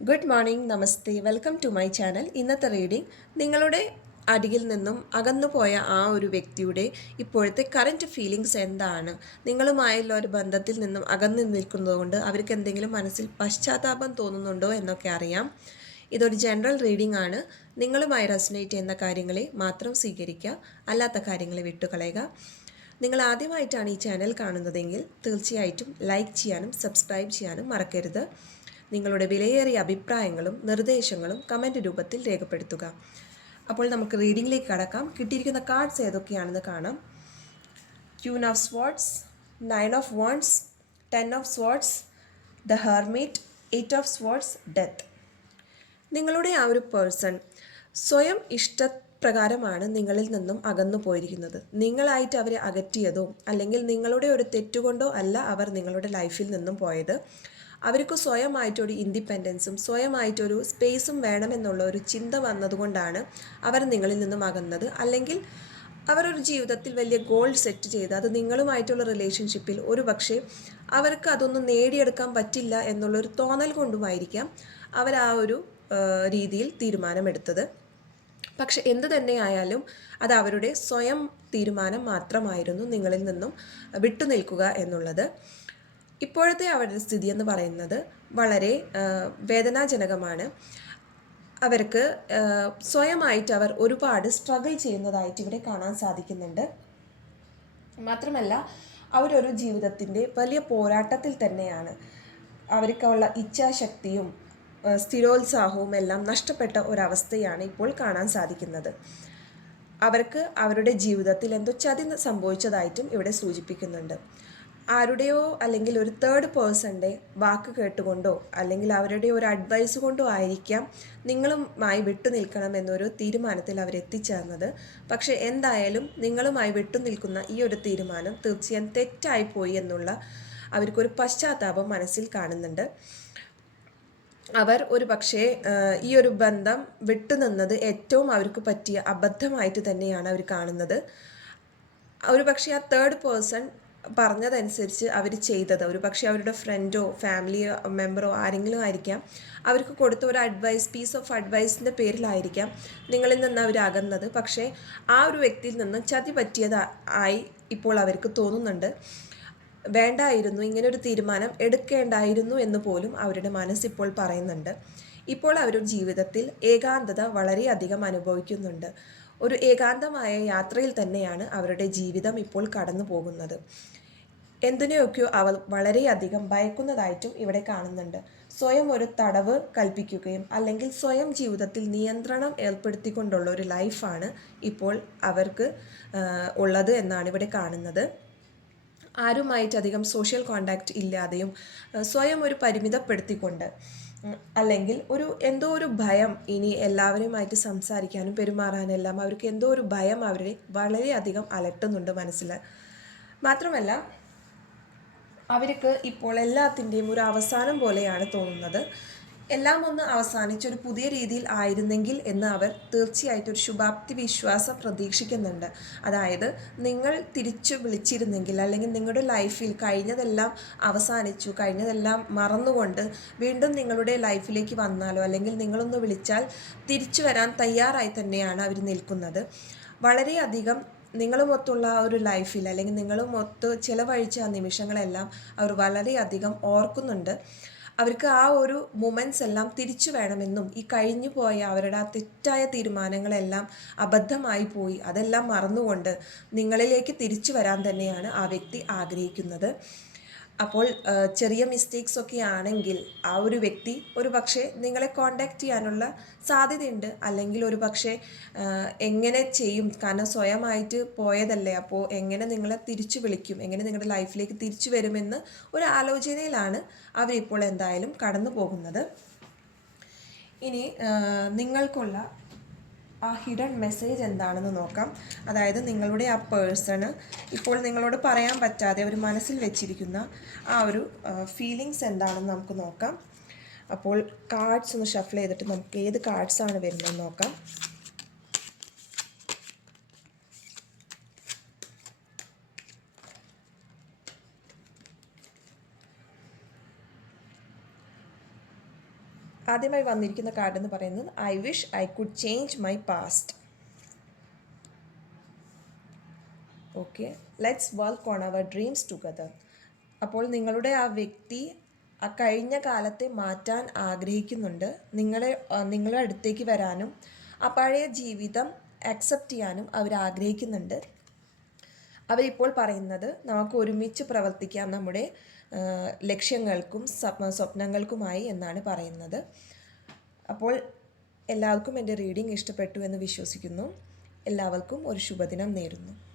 Good morning നമസ്തേ welcome to my channel ഇന്നത്തെ reading നിങ്ങളുടെ അടിയിൽ നിന്നും അകന്നുപോയ ആ ഒരു വ്യക്തിയുടെ ഇപ്പോഴത്തെ കറന്റ് ഫീലിങ്സ് എന്താണ്? നിങ്ങളുമായുള്ള ഒരു ബന്ധത്തിൽ നിന്നും അകന്നു നിൽക്കുന്നതുകൊണ്ട് അവർക്ക് എന്തെങ്കിലും മനസ്സിൽ പശ്ചാത്താപം തോന്നുന്നുണ്ടോ എന്നൊക്കെ അറിയാം. ഇതൊരു ജനറൽ റീഡിംഗ് ആണ്. നിങ്ങളുമായി റെസനേറ്റ് ചെയ്യുന്ന കാര്യങ്ങളെ മാത്രം സ്വീകരിക്കുക. അല്ലാത്ത കാര്യങ്ങളെ വിട്ടുകളയുക. നിങ്ങൾ ആദ്യമായിട്ടാണ് ഈ ചാനൽ കാണുന്നതെങ്കിൽ തീർച്ചയായിട്ടും ലൈക്ക് ചെയ്യാനും സബ്സ്ക്രൈബ് ചെയ്യാനും മറക്കരുത്. നിങ്ങളുടെ വിലയേറിയ അഭിപ്രായങ്ങളും നിർദ്ദേശങ്ങളും കമന്റ് രൂപത്തിൽ രേഖപ്പെടുത്തുക. അപ്പോൾ നമുക്ക് റീഡിംഗിലേക്ക് കടക്കാം. കിട്ടിയിരിക്കുന്ന കാർഡ്സ് ഏതൊക്കെയാണെന്ന് കാണാം. Queen of swords nine of wands ten of swords the hermit eight of swords death. നിങ്ങളുടെ ആ ഒരു പേഴ്സൺ സ്വയം ഇഷ്ടപ്രകാരമാണ് നിങ്ങളിൽ നിന്നും അകന്നു പോയിരിക്കുന്നത്. നിങ്ങളായിട്ട് അവരെ അകറ്റിയതോ അല്ലെങ്കിൽ നിങ്ങളുടെ ഒരു തെറ്റുകൊണ്ടോ അല്ല അവർ നിങ്ങളുടെ ലൈഫിൽ നിന്നും പോയത്. അവർക്ക് സ്വയമായിട്ടൊരു ഇൻഡിപെൻഡൻസും സ്വയമായിട്ടൊരു സ്പേസും വേണമെന്നുള്ള ഒരു ചിന്ത വന്നതുകൊണ്ടാണ് അവർ നിങ്ങളിൽ നിന്നും അകന്നത്. അല്ലെങ്കിൽ അവരൊരു ജീവിതത്തിൽ വലിയ ഗോൾ സെറ്റ് ചെയ്ത് അത് നിങ്ങളുമായിട്ടുള്ള റിലേഷൻഷിപ്പിൽ ഒരു പക്ഷേ അവർക്ക് അതൊന്നും നേടിയെടുക്കാൻ പറ്റില്ല എന്നുള്ളൊരു തോന്നൽ കൊണ്ടുമായിരിക്കാം അവർ ആ ഒരു രീതിയിൽ തീരുമാനമെടുത്തത്. പക്ഷെ എന്ത് തന്നെയായാലും അത് അവരുടെ സ്വയം തീരുമാനം മാത്രമായിരുന്നു നിങ്ങളിൽ നിന്നും വിട്ടുനിൽക്കുക എന്നുള്ളത്. ഇപ്പോഴത്തെ അവരുടെ സ്ഥിതി എന്ന് പറയുന്നത് വളരെ വേദനാജനകമാണ്. അവർക്ക് സ്വയമായിട്ട് അവർ ഒരുപാട് സ്ട്രഗിൾ ചെയ്യുന്നതായിട്ട് ഇവിടെ കാണാൻ സാധിക്കുന്നുണ്ട്. മാത്രമല്ല അവരൊരു ജീവിതത്തിന്റെ വലിയ പോരാട്ടത്തിൽ തന്നെയാണ്. അവർക്കുള്ള ഇച്ഛാശക്തിയും സ്ഥിരോത്സാഹവും എല്ലാം നഷ്ടപ്പെട്ട ഒരവസ്ഥയാണ് ഇപ്പോൾ കാണാൻ സാധിക്കുന്നത്. അവർക്ക് അവരുടെ ജീവിതത്തിൽ എന്തോ ചതി സംഭവിച്ചതായിട്ടും ഇവിടെ സൂചിപ്പിക്കുന്നുണ്ട്. ആരുടെയോ അല്ലെങ്കിൽ ഒരു തേർഡ് പേഴ്സന്റെ വാക്ക് കേട്ടുകൊണ്ടോ അല്ലെങ്കിൽ അവരുടെ ഒരു അഡ്വൈസ് കൊണ്ടോ ആയിരിക്കാം നിങ്ങളുമായി വിട്ടു നിൽക്കണം എന്നൊരു തീരുമാനത്തിൽ അവർ എത്തിച്ചേർന്നത്. പക്ഷേ എന്തായാലും നിങ്ങളുമായി വിട്ടു നിൽക്കുന്ന ഈ ഒരു തീരുമാനം തീർച്ചയായും തെറ്റായിപ്പോയി എന്നുള്ള അവർക്കൊരു പശ്ചാത്താപം മനസ്സിൽ കാണുന്നുണ്ട്. അവർ ഒരു പക്ഷേ ഈ ഒരു ബന്ധം വിട്ടുനിന്നത് ഏറ്റവും അവർക്ക് പറ്റിയ അബദ്ധമായിട്ട് തന്നെയാണ് അവർ കാണുന്നത്. ഒരു പക്ഷേ ആ തേർഡ് പേഴ്സൺ പറഞ്ഞതനുസരിച്ച് അവർ ചെയ്തത്. ഒരു പക്ഷേ അവരുടെ ഫ്രണ്ടോ ഫാമിലിയോ മെമ്പറോ ആരെങ്കിലും ആയിരിക്കാം. അവർക്ക് കൊടുത്ത ഒരു അഡ്വൈസ് പീസ് ഓഫ് അഡ്വൈസിന്റെ പേരിലായിരിക്കാം നിങ്ങളിൽ നിന്ന് അവർ അകന്നത്. പക്ഷേ ആ ഒരു വ്യക്തിയിൽ നിന്ന് ചതി പറ്റിയത് ആയി ഇപ്പോൾ അവർക്ക് തോന്നുന്നുണ്ട്. വേണ്ടായിരുന്നു ഇങ്ങനൊരു തീരുമാനം എടുക്കേണ്ടായിരുന്നു എന്ന് പോലും അവരുടെ മനസ്സിപ്പോൾ പറയുന്നുണ്ട്. ഇപ്പോൾ അവരുടെ ജീവിതത്തിൽ ഏകാന്തത വളരെയധികം അനുഭവിക്കുന്നുണ്ട്. ഒരു ഏകാന്തമായ യാത്രയിൽ തന്നെയാണ് അവരുടെ ജീവിതം ഇപ്പോൾ കടന്നു പോകുന്നത്. എന്തിനെയൊക്കെയോ അവർ വളരെയധികം ഭയക്കുന്നതായിട്ടും ഇവിടെ കാണുന്നുണ്ട്. സ്വയം ഒരു തടവ് കൽപ്പിക്കുകയും അല്ലെങ്കിൽ സ്വയം ജീവിതത്തിൽ നിയന്ത്രണം ഏർപ്പെടുത്തിക്കൊണ്ടുള്ള ഒരു ലൈഫാണ് ഇപ്പോൾ അവർക്ക് ഉള്ളത് എന്നാണ് ഇവിടെ കാണുന്നത്. ആരുമായിട്ട് അധികം സോഷ്യൽ കോണ്ടാക്റ്റ് ഇല്ലാതെയും സ്വയം ഒരു പരിമിതപ്പെടുത്തിക്കൊണ്ട് അല്ലെങ്കിൽ ഒരു എന്തോ ഒരു ഭയം ഇനി എല്ലാവരുമായിട്ട് സംസാരിക്കാനും പെരുമാറാനെല്ലാം അവർക്ക് എന്തോ ഒരു ഭയം അവരെ വളരെയധികം അലട്ടുന്നുണ്ട് മനസ്സിൽ മാത്രമല്ല അവർക്ക് ഇപ്പോൾ എല്ലാത്തിന്റെയും ഒരു അവസാനം പോലെയാണ് തോന്നുന്നത്. എല്ലാം ഒന്ന് അവസാനിച്ചൊരു പുതിയ രീതിയിൽ ആയിരുന്നെങ്കിൽ എന്ന് അവർ തീർച്ചയായിട്ടും ഒരു ശുഭാപ്തി വിശ്വാസം പ്രതീക്ഷിക്കുന്നുണ്ട്. അതായത് നിങ്ങൾ തിരിച്ചു വിളിച്ചിരുന്നെങ്കിൽ അല്ലെങ്കിൽ നിങ്ങളുടെ ലൈഫിൽ കഴിഞ്ഞതെല്ലാം അവസാനിച്ചു കഴിഞ്ഞതെല്ലാം മറന്നുകൊണ്ട് വീണ്ടും നിങ്ങളുടെ ലൈഫിലേക്ക് വന്നാലോ അല്ലെങ്കിൽ നിങ്ങളൊന്ന് വിളിച്ചാൽ തിരിച്ചു വരാൻ തയ്യാറായി തന്നെയാണ് അവർ നിൽക്കുന്നത്. വളരെയധികം നിങ്ങളുമൊത്തുള്ള ആ ഒരു ലൈഫിൽ അല്ലെങ്കിൽ നിങ്ങളുമൊത്ത് ചിലവഴിച്ച ആ നിമിഷങ്ങളെല്ലാം അവർ വളരെയധികം ഓർക്കുന്നുണ്ട്. അവർക്ക് ആ ഒരു മൊമെന്റ്സ് എല്ലാം തിരിച്ചു വേണമെന്നും ഈ കഴിഞ്ഞു പോയ അവരുടെ ആ തെറ്റായ തീരുമാനങ്ങളെല്ലാം അബദ്ധമായി പോയി അതെല്ലാം മറന്നുകൊണ്ട് നിങ്ങളിലേക്ക് തിരിച്ചു വരാൻ തന്നെയാണ് ആ വ്യക്തി ആഗ്രഹിക്കുന്നത്. അപ്പോൾ ചെറിയ മിസ്റ്റേക്സ് ഒക്കെ ആണെങ്കിൽ ആ ഒരു വ്യക്തി ഒരു പക്ഷേ നിങ്ങളെ കോണ്ടാക്ട് ചെയ്യാനുള്ള സാധ്യതയുണ്ട്. അല്ലെങ്കിൽ ഒരു പക്ഷേ എങ്ങനെ ചെയ്യും? കാരണം സ്വയമായിട്ട് പോയതല്ലേ. അപ്പോൾ എങ്ങനെ നിങ്ങളെ തിരിച്ചു വിളിക്കും? എങ്ങനെ നിങ്ങളുടെ ലൈഫിലേക്ക് തിരിച്ചു വരുമെന്ന് ഒരു ആലോചനയിലാണ് അവരിപ്പോൾ എന്തായാലും കടന്നു പോകുന്നത് ഇനി നിങ്ങൾക്കുള്ള ആ ഹിഡൻ മെസ്സേജ് എന്താണെന്ന് നോക്കാം. അതായത് നിങ്ങളുടെ ആ പേഴ്സണ് ഇപ്പോൾ നിങ്ങളോട് പറയാൻ പറ്റാതെ അവർ മനസ്സിൽ വെച്ചിരിക്കുന്ന ആ ഒരു ഫീലിങ്സ് എന്താണെന്ന് നമുക്ക് നോക്കാം. അപ്പോൾ കാർഡ്സ് ഒന്ന് ഷഫിൾ ചെയ്തിട്ട് നമുക്ക് ഏത് കാർഡ്സാണ് വരുന്നതെന്ന് നോക്കാം. ആദ്യമായി വന്നിരിക്കുന്ന കാർഡ് എന്ന് പറയുന്നത് I wish I could change my past okay let's work on our dreams together അപ്പോൾ നിങ്ങളുടെ ആ വ്യക്തി ആ കഴിഞ്ഞ കാലത്തെ മാറ്റാൻ ആഗ്രഹിക്കുന്നുണ്ട്. നിങ്ങളെ നിങ്ങളുടെ അടുത്തേക്ക് വരാനും ആ പഴയ ജീവിതം അക്സെപ്റ്റ് ചെയ്യാനും അവർ ആഗ്രഹിക്കുന്നുണ്ട്. അവരിപ്പോൾ പറയുന്നത് നമുക്ക് ഒരുമിച്ച് പ്രവർത്തിക്കാം. നമ്മുടെ ലക്ഷ്യങ്ങൾക്കും സ്വപ്ന സ്വപ്നങ്ങൾക്കുമായി എന്നാണ് പറയുന്നത്. അപ്പോൾ എല്ലാവർക്കും എന്റെ റീഡിംഗ് ഇഷ്ടപ്പെട്ടു എന്ന് വിശ്വസിക്കുന്നു. എല്ലാവർക്കും ഒരു ശുഭദിനം നേരുന്നു.